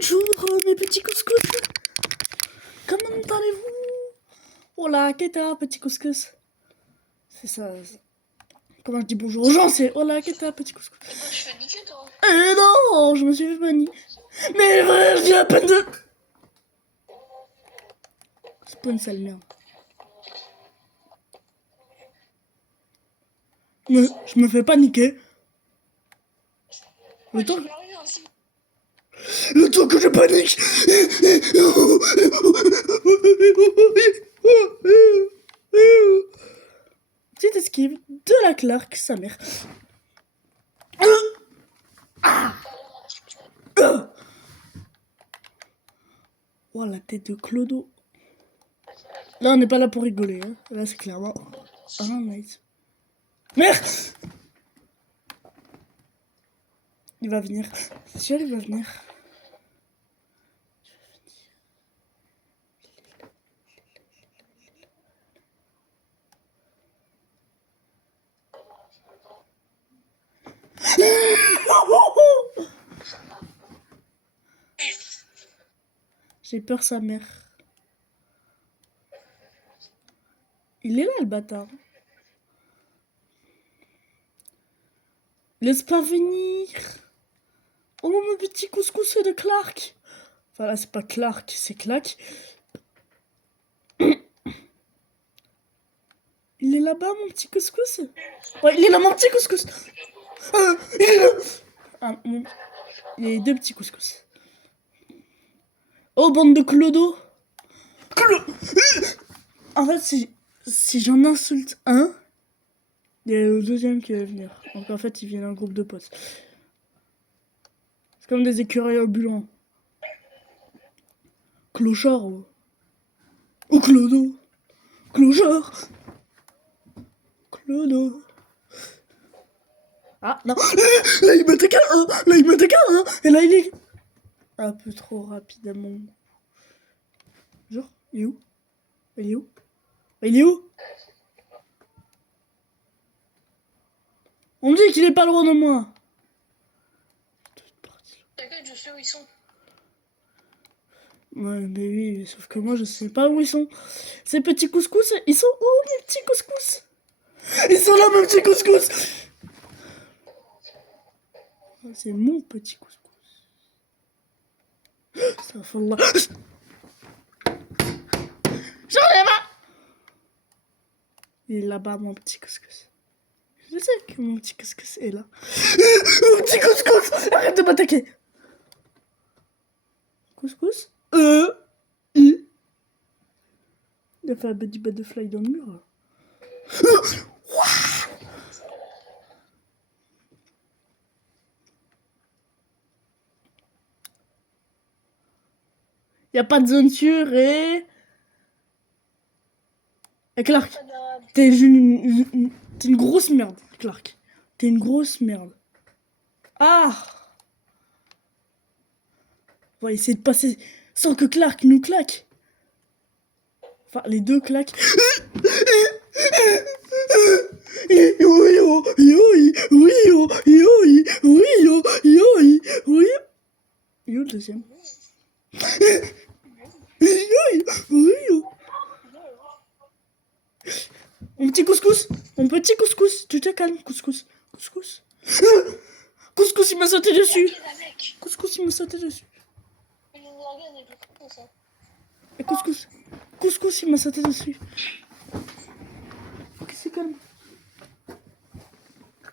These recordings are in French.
Bonjour mes petits couscous. Comment allez-vous? Hola, qu'est-ce que petit couscous? C'est ça. Comment je dis bonjour aux gens? C'est hola, qu'est-ce que petit couscous? Je fais niquer toi. Eh non, je me suis fait banni. Mais frère, j'ai à peine de... C'est pas une sale merde. Mais je me fais paniquer. Le temps que je panique. Petite esquive de la Clark, sa mère. Oh, la tête de Clodo. Là, on n'est pas là pour rigoler. Hein. Là, c'est clairement... Ah non, nice. Merde. Il va venir. C'est sûr, il va venir. J'ai peur, sa mère. Il est là, le bâtard. Laisse pas venir. Oh, mon petit couscous de Clark. Enfin, là, c'est pas Clark, c'est Clack. Il est là-bas, mon petit couscous. Ouais, il est là, mon petit couscous. Il est là. Ah, il y a deux petits couscous. Oh, bande de clodo. En fait, si j'en insulte un, il y a le deuxième qui va venir. Donc en fait, ils viennent en groupe de potes. C'est comme des écureuils ambulants. Clochard. Oh, clodo. Clochard. Clodo. Ah, non. Là, il m'attaque un. Là, il m'attaque un. Et là, il est... Un peu trop rapidement. Genre, il est où? Il est où? Il est où? On me dit qu'il est pas loin de moi. T'inquiète, je sais où ils sont. Ouais, mais oui, sauf que moi, je sais pas où ils sont. Ces petits couscous, ils sont où, mes petits couscous? Ils sont là, mes petits couscous. C'est mon petit couscous. Ça fait là. J'en ai marre. Il est là-bas, mon petit couscous. Je sais que mon petit couscous est là. Mon petit couscous, arrête de m'attaquer. Couscous? Il a fait un petit butterfly dans le mur. Y a pas de zone sûre et Clark, t'es une grosse merde, Clark. T'es une grosse merde. Ah! On va essayer de passer sans que Clark nous claque. Enfin, les deux claquent. Oui, oh, oui, oui, oh, oui, oui, oh, oui, oui. Et où le deuxième? Oui, oui, oh. Mon petit couscous, mon petit couscous, tu te calmes, couscous, couscous. Couscous, il m'a sauté dessus. Couscous, il m'a sauté dessus. Et couscous, couscous, il m'a sauté dessus. Ok, c'est calme.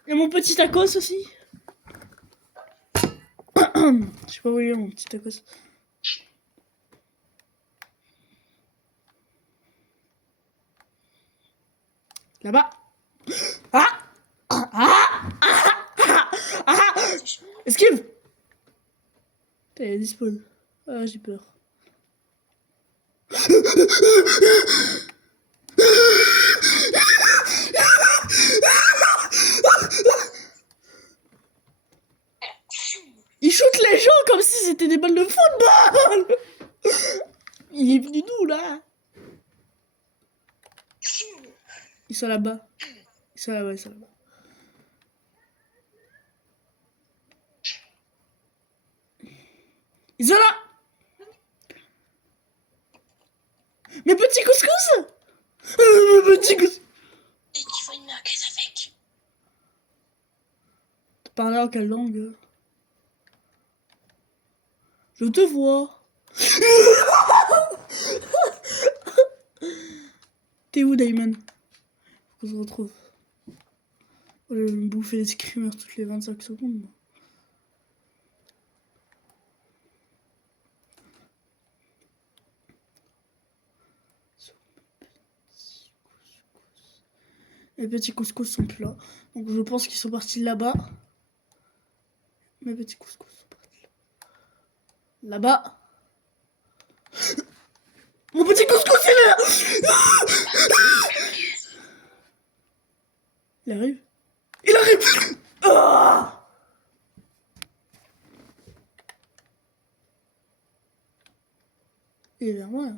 Et mon petit tacos aussi. Je sais pas où il est, mon petit tacos. Là-bas. Ah! Ah! Ah! Ah! Ah! Esquive! T'es disparu. Ah, j'ai peur. Il shoot les gens comme si c'était des balles de football! Il est venu d'où là? Ils sont là-bas. Ils sont là-bas, ils sont là-bas. Ils sont là. Mes petits couscous. Mes petits couscous. Et qu'il faut une merguez avec. Tu parles en quelle langue? Je te vois. T'es où, Damon? Faut qu'on se retrouve. Oh, je vais me bouffer les screamers toutes les 25 secondes. Moi. Les petits couscous sont plus là. Donc je pense qu'ils sont partis là-bas. Mes petits couscous sont partis là-bas. Mon petit couscous, il est là. Il arrive. Il arrive. Ah, il est vers moi, là.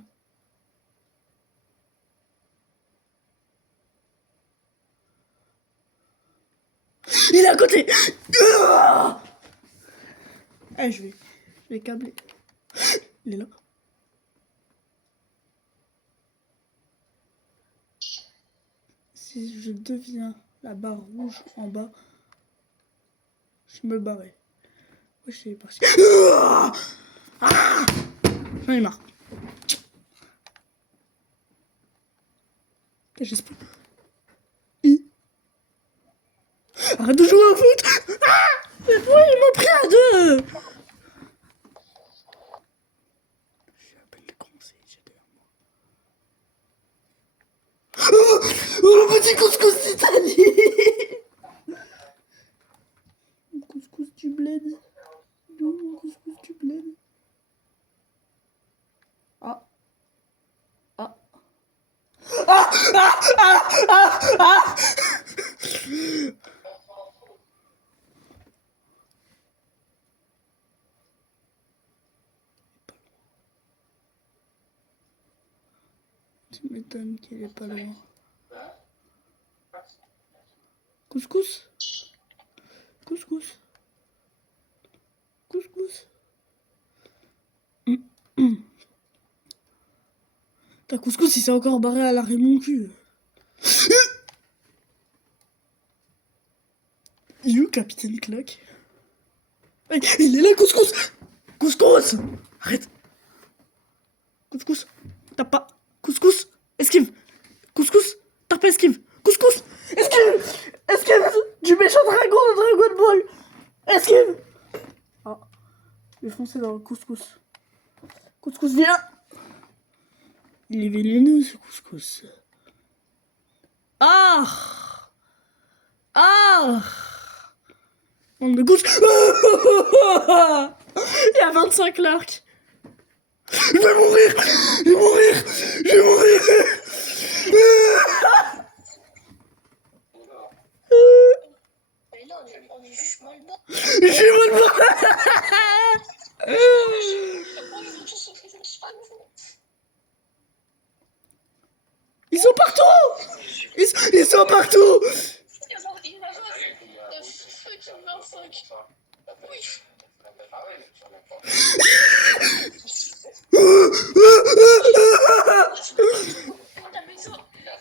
Il est à côté. Ah, ah, je vais câbler. Il est là. Si je deviens la barre rouge en bas, je me barrer. Ouais, je suis parti. Ah, j'en ai marre. J'espère. Arrête de jouer au foot. Ah, c'est toi, ils m'ont pris à deux. J'ai à peine commencé, j'ai derrière moi. Oh, le petit couscous d'Italie. Mon couscous du bled. D'où mon couscous du bled? Ah. Ah. Ah, ah, ah, ah, ah. Tu m'étonnes qu'il est pas loin. Couscous. Couscous. Couscous. Ta couscous, il s'est encore barré à l'arrêt mon cul. You, Capitaine Clock. Hey, il est là, couscous. Couscous. Arrête. Couscous. Tape pas. Couscous. Esquive. Couscous. Tape pas, esquive. Couscous. Esquive. Esquive. Du méchant dragon de Dragon Ball. Esquive. Ah. Je vais foncer dans le couscous. Couscous, viens. Il est vénéneux, ce couscous. Ah. Ah. Bande de gouttes. Il y a 25 larks. Je vais mourir. Je vais mourir. Je vais mourir. Mais là, on est juste mal bas. J'ai mal bas. Ils sont partout. Ils sont partout. Il y a 25. Oui.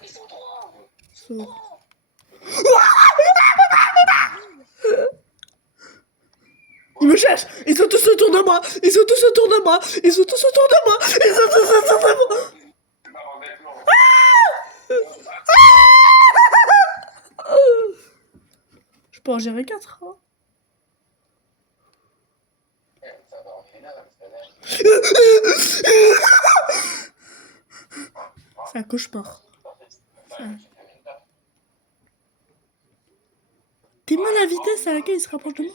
Ils sont trois. Ils me cherchent. Ils sont tous autour de moi. Ils sont tous autour de moi. Ils sont tous autour de moi. Ils sont tous autour de moi. Je peux en gérer 4. Hein. C'est un cauchemar. T'es mal à la vitesse à laquelle il se rapproche de moi.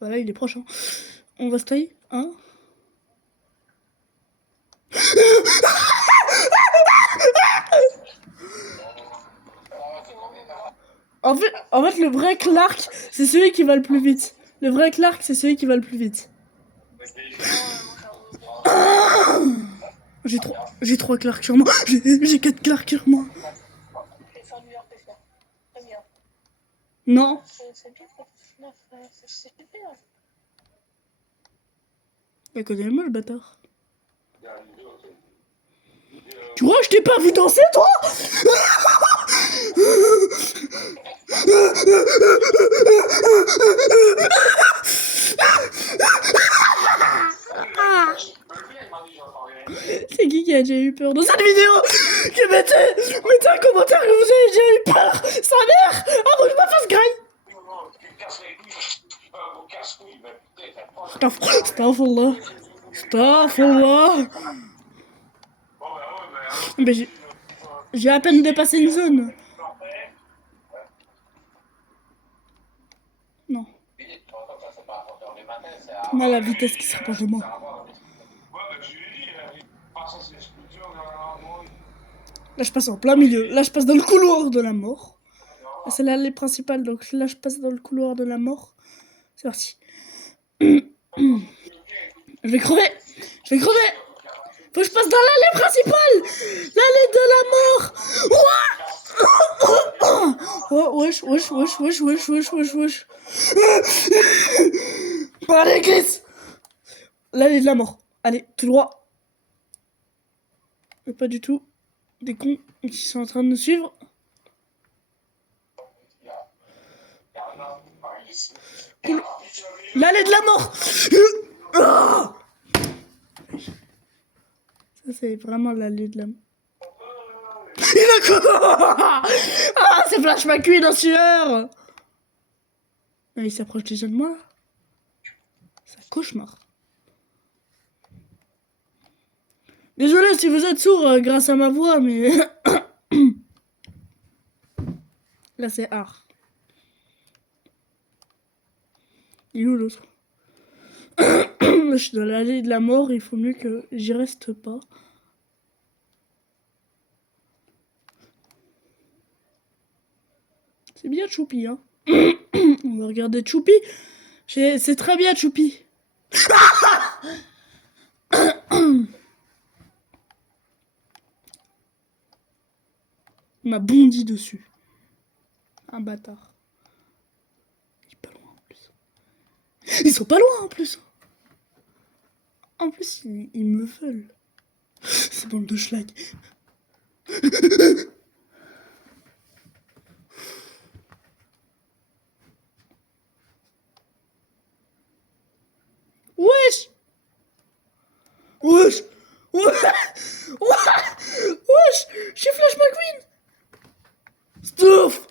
Voilà, il est proche. Hein. On va se tailler. Hein. En fait, le vrai Clark, c'est celui qui va le plus vite. Le vrai Clark, c'est celui qui va le plus vite. J'ai 3 Clarks sur moi. J'ai 4 Clarks sur moi. Non. C'est bien, c'est super. Il connaît moi le bâtard. Tu vois, je t'ai pas vu danser, toi? C'est qui a déjà eu peur dans cette vidéo? Que mettez un commentaire que vous avez déjà eu peur. Sa mère. Ah bon, je me fasse graille. Astaghfirullah. Astaghfirullah. Mais j'ai à peine dépassé une zone. Non. On a la vitesse qui se rapproche de moi. Là, je passe en plein milieu. Là, je passe dans le couloir de la mort. C'est l'allée principale, donc là, je passe dans le couloir de la mort. C'est parti. Je vais crever. Je vais crever. Faut que je passe dans l'allée principale. L'allée de la mort. Oh, wesh. Allez, glisse. L'allée de la mort. Allez, tout droit. Mais pas du tout. Des cons qui sont en train de nous suivre. Cool. L'allée de la mort. Ça, c'est vraiment l'allée de la mort. Il a quoi? Ah, c'est Flash McQueen en sueur. Ah, il s'approche déjà de moi. C'est un cauchemar. Désolé si vous êtes sourd grâce à ma voix, mais... Là, c'est art. Il est où l'autre? Je suis dans l'allée de la mort, il faut mieux que j'y reste pas. C'est bien Choupi, hein. On va regarder Choupi. C'est très bien Choupi. On m'a bondi dessus. Un bâtard. Il est pas loin en plus. Ils sont pas loin en plus. En plus, ils me veulent. C'est bande de schlag. Wesh. Wesh. Wesh. Je suis Flash McQueen. Stouff.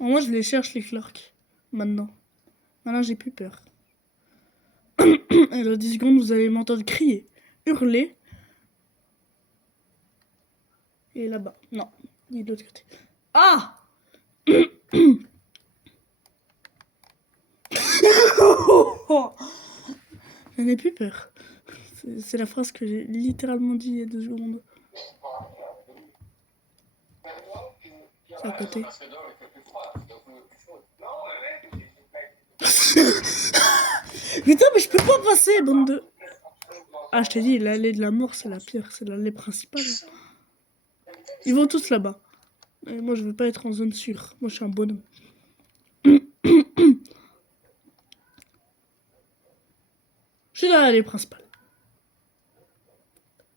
Moi, je les cherche, les Clark. Maintenant, j'ai plus peur. Et dans 10 secondes, vous allez m'entendre crier, hurler. Et là-bas. Non, il est de l'autre côté. Ah. Je n'ai plus peur. C'est la phrase que j'ai littéralement dit il y a 2 secondes. C'est à côté. Putain, mais je peux pas passer, bande de... Ah, je t'ai dit, l'allée de la mort, c'est la pire. C'est l'allée principale. Ils vont tous là-bas. Et moi, je veux pas être en zone sûre. Moi, je suis un bonhomme. Je suis dans l'allée principale.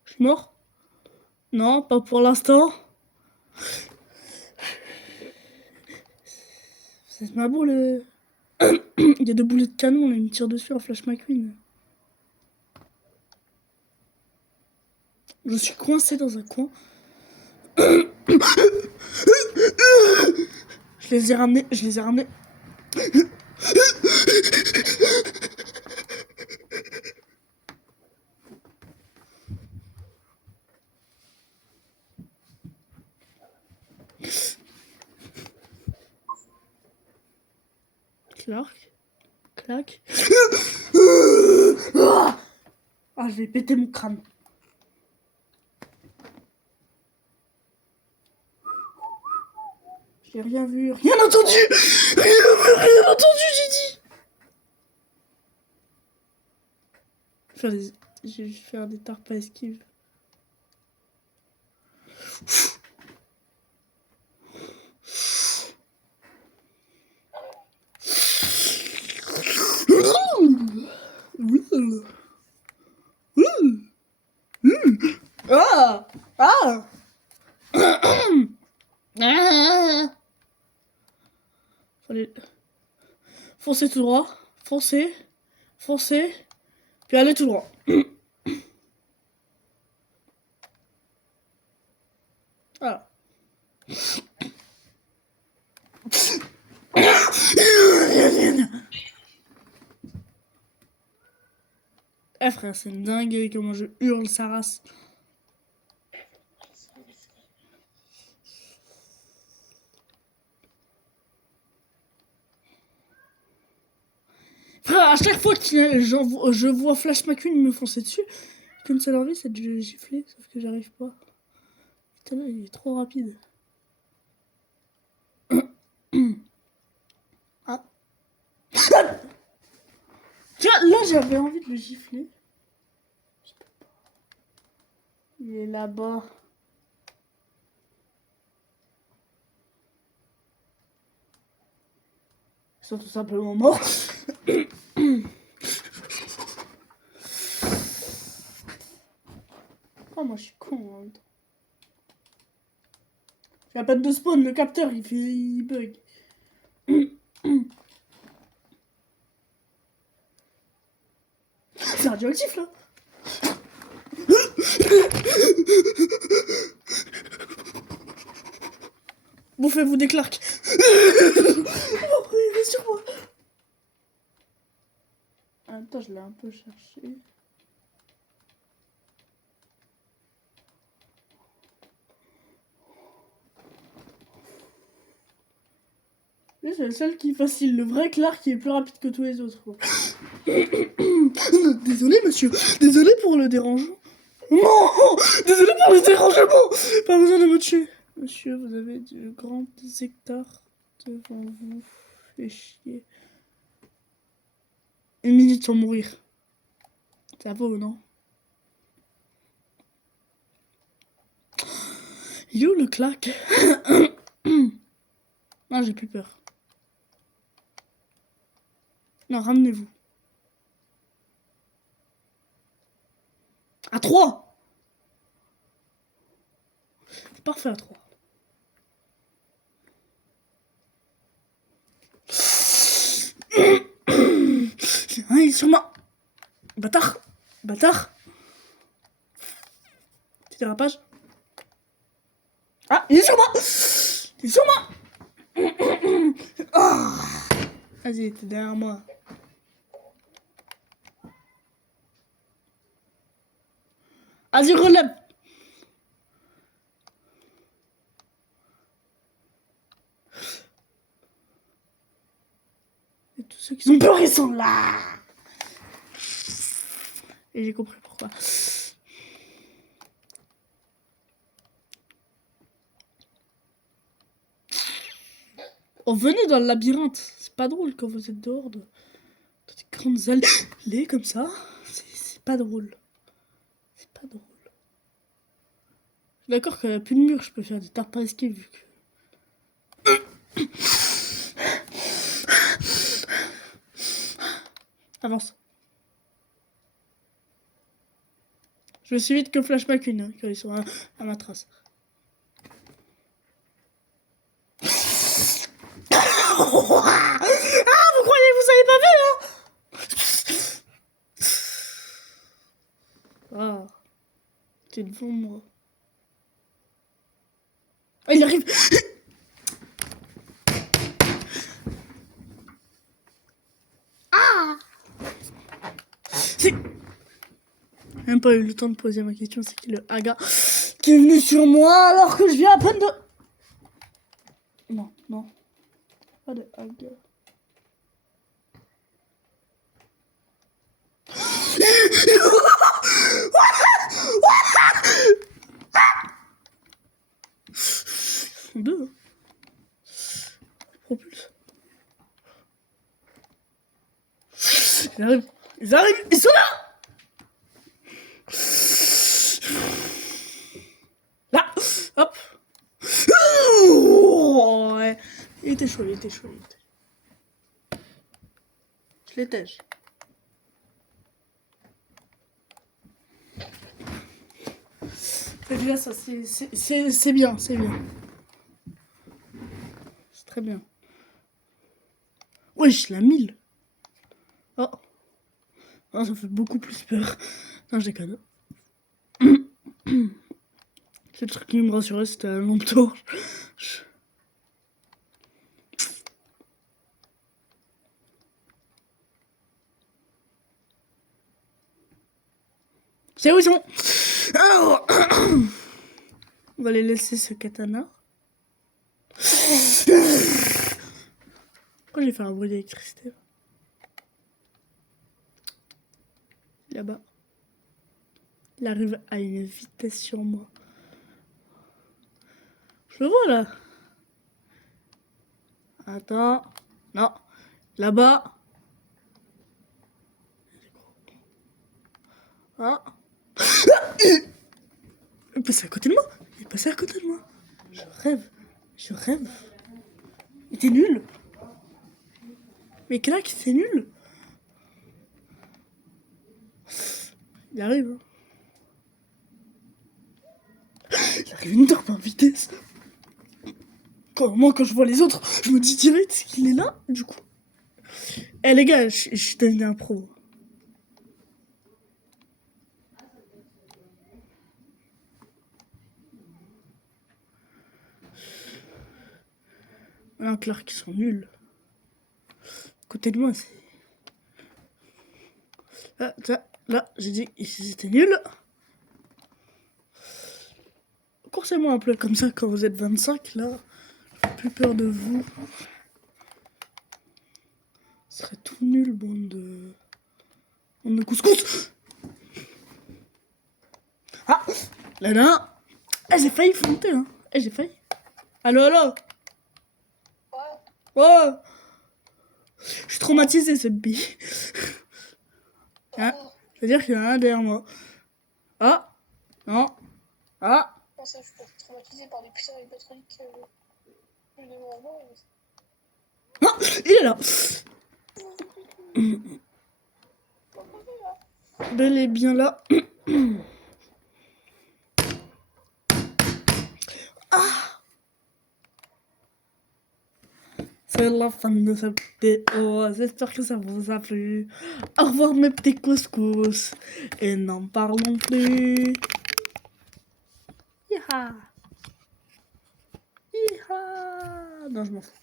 Je suis mort? Non, pas pour l'instant. C'est ma boule. Il y a 2 boulets de canon, là, il me tire dessus en Flash McQueen. Je suis coincé dans un coin. Je les ai ramenés. Clac. Ah, je vais péter mon crâne. J'ai rien vu, rien entendu. Rien entendu, j'ai dit. Je vais faire des tarpes à esquive. Ah Ah Fallait... Foncez tout droit. Foncez. Foncez. Puis allez tout droit. Voilà. Eh frère, c'est une dinguerie comment je hurle sa race. Frère, à chaque fois que je vois Flash McQueen me foncer dessus, qu'une seule envie, c'est de le gifler, sauf que j'arrive pas. Putain, là, il est trop rapide. Ah. Tiens, là, j'avais envie de le gifler. Je peux pas. Il est là-bas. Ils sont tout simplement morts. Oh, moi, je suis con en même temps. J'ai pas de spawn, le capteur, il bug. C'est radioactif, là. Bouffez-vous des claques. Oh, il est sur moi. Attends, je l'ai un peu cherché. Lui, c'est le seul qui est facile. Le vrai Clark qui est plus rapide que tous les autres. Désolé, monsieur. Désolé pour le dérangement. Non. Désolé pour le dérangement. Pas besoin de me tuer. Monsieur, vous avez de grands hectares devant vous. Fait chier. 1 minute sans mourir. Ça vaut, non? Il est où le Clark? Non, j'ai plus peur. Non, ramenez-vous. À 3. C'est parfait à 3. Ah, il est sur moi. Bâtard. Bâtard. Petit dérapage. Ah, il est sur moi. Il est sur moi. Ah. Vas-y, t'es derrière moi. Vas-y, relève. Et tous ceux qui sont peur, ils sont là. Et j'ai compris pourquoi. Oh, venez dans le labyrinthe. C'est pas drôle quand vous êtes dehors de des grandes allées comme ça. C'est pas drôle. C'est pas drôle. D'accord qu'il n'y a plus de mur, je peux faire des tartes escape vu que... Avance. Je vais aussi vite que Flash McQueen hein, quand ils sont à ma trace. Ah, vous croyez que vous avez pas vu, hein? Ah, t'es devant moi. Ah, il arrive. Ah, c'est... Même pas eu le temps de poser ma question, c'est qui le haga qui est venu sur moi alors que je viens à peine de... Non, non. Pas de haga. Ils sont deux. Hein. Propulse. Ils arrivent. Ils arrivent. Ils sont là. Là. Hop. Oh, ouais. Il était chaud, il était chaud. Il était... Je l'étège. C'est bien ça, c'est bien, c'est bien. C'est très bien. Wesh, la 1000. Oh. Oh, ça fait beaucoup plus peur. Non, je déconne. C'est le truc qui me rassurait, c'était la lampe torche. C'est où ils sont? Alors, on va les laisser ce katana. Pourquoi j'ai fait un bruit d'électricité? Là-bas. Il arrive à une vitesse sur moi. Je le vois là. Attends. Non. Là-bas. Ah. Il est passé à côté de moi. Il est passé à côté de moi. Je rêve. Je rêve. Mais t'es nul. Mais Claque, c'est nul. Il arrive. Hein. Il arrive une torpe en vitesse. Moi, quand je vois les autres, je me dis direct qu'il est là, du coup. Eh les gars, je suis devenu un pro. Voilà, Clark, ils sont nuls. À côté de moi, c'est... Ah, là, j'ai dit qu'ils étaient nuls. Coursez-moi un peu comme ça quand vous êtes 25, là. J'ai plus peur de vous. Ce serait tout nul, bande de couscous. Ah, là. Eh, j'ai failli fonter, hein. Eh, j'ai failli. Allô. Ouais. Je suis traumatisé, cette bille. Hein, c'est-à-dire qu'il y en a un derrière moi. Ah, non. Ah. Ça, je suis traumatisée par des puissants électriques. Non, il est là. Bel et bien là. Ah. C'est la fin de cette vidéo. J'espère que ça vous a plu. Au revoir mes petits couscous. Et n'en parlons plus. Yaha. Non, je m'en fous.